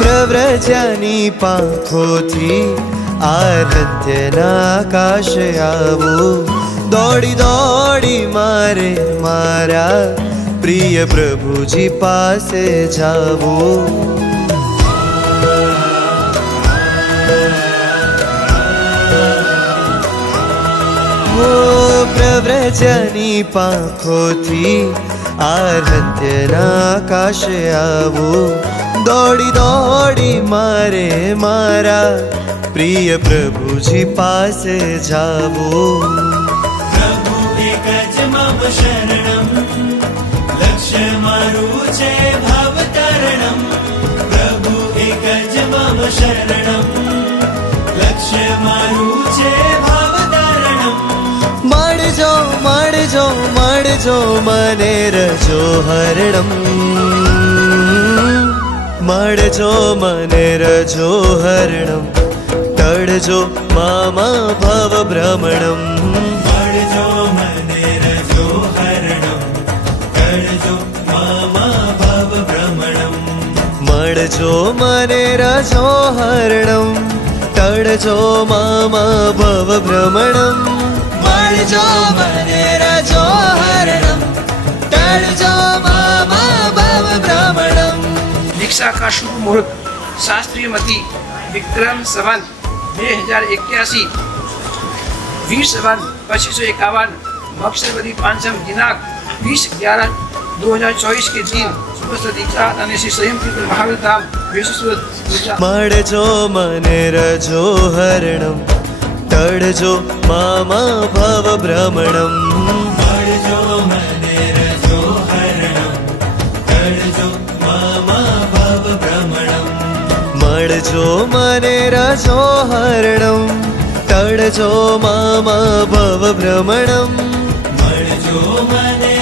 પ્રવ્રજ્યાની પાંખોથી આરાધ્યના આકાશે આવું, દોડી દોડી મારે મારા પ્રિય પ્રભુજી પાસે જાવું. પ્રવ્રજ્યાની પાંખોથી આરાધ્યના આકાશે આવું, દોડી દોડી મારે મારા પ્રિય પ્રભુજી પાસે જાવું. પ્રભુ એક જ મમ શરણમ, લક્ષ્ય મારું છે ભવતરણમ. પ્રભુ એક જ મમ શરણમ, લક્ષ્ય મારું છે ભવતરણમ. મળજો મળજો મળજો મને રજો હરણમ, મળજો મને રજો હરણમ, તડજો મામા ભવ ભ્રમણમ. મળજો મને રજો હરણમ, તડજો મામા ભવ ભ્રમણમ. મળજો મને રજો હરણમ, તડજો મામા ભવ ભ્રમણમ. મળજો મને રજો હરણમ, તડજો મામા ભવ ભ્રમણમ. દીક્ષા કા શુભ મુહૂર્ત શાસ્ત્રીય મતી વિક્રમ સંવત 2081, 20 સંવત 2551, मक्षरवती पांचम दिनांक 20/11/2024 के दिन सुबह दीक्षा અને શ્રી સ્વયં તીર્થ મહાવીર ધામ વિશ્વસુરત. મળજો મને રજો હરણમ, તડજો મામા ભવ ભ્રમણમ. મળજો મને રજો હરણમ, તડજો મામા ભવ ભ્રમણમ. મળજો મને રજો હરણમ, તડજો મામા ભવ ભ્રમણમ. મળજો મને